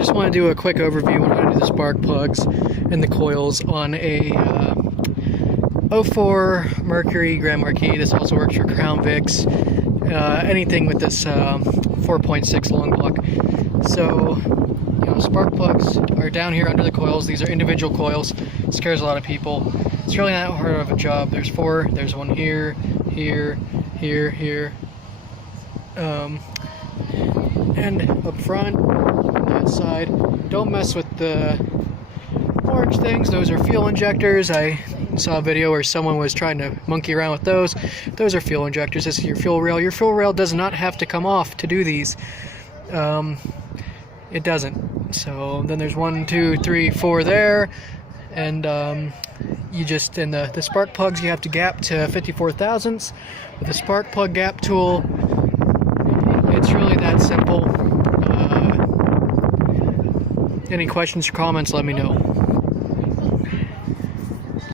just want to do a quick overview on how to do the spark plugs and the coils on a 04 Mercury Grand Marquis. This also works for Crown Vics, anything with this 4.6 long block. So, spark plugs are down here under the coils. These are individual coils. It scares a lot of people. It's really not hard of a job. There's four. There's one here, here, here, here, and up front on that side. Don't mess with the orange things. Those are fuel injectors. I saw a video where someone was trying to monkey around with those. Those are fuel injectors. This is your fuel rail. Your fuel rail does not have to come off to do these. It doesn't. So then there's 1, 2, 3, 4 there, and you just, in the spark plugs, you have to gap to 54 thousandths with the spark plug gap tool. It's really that simple. Any questions or comments, let me know.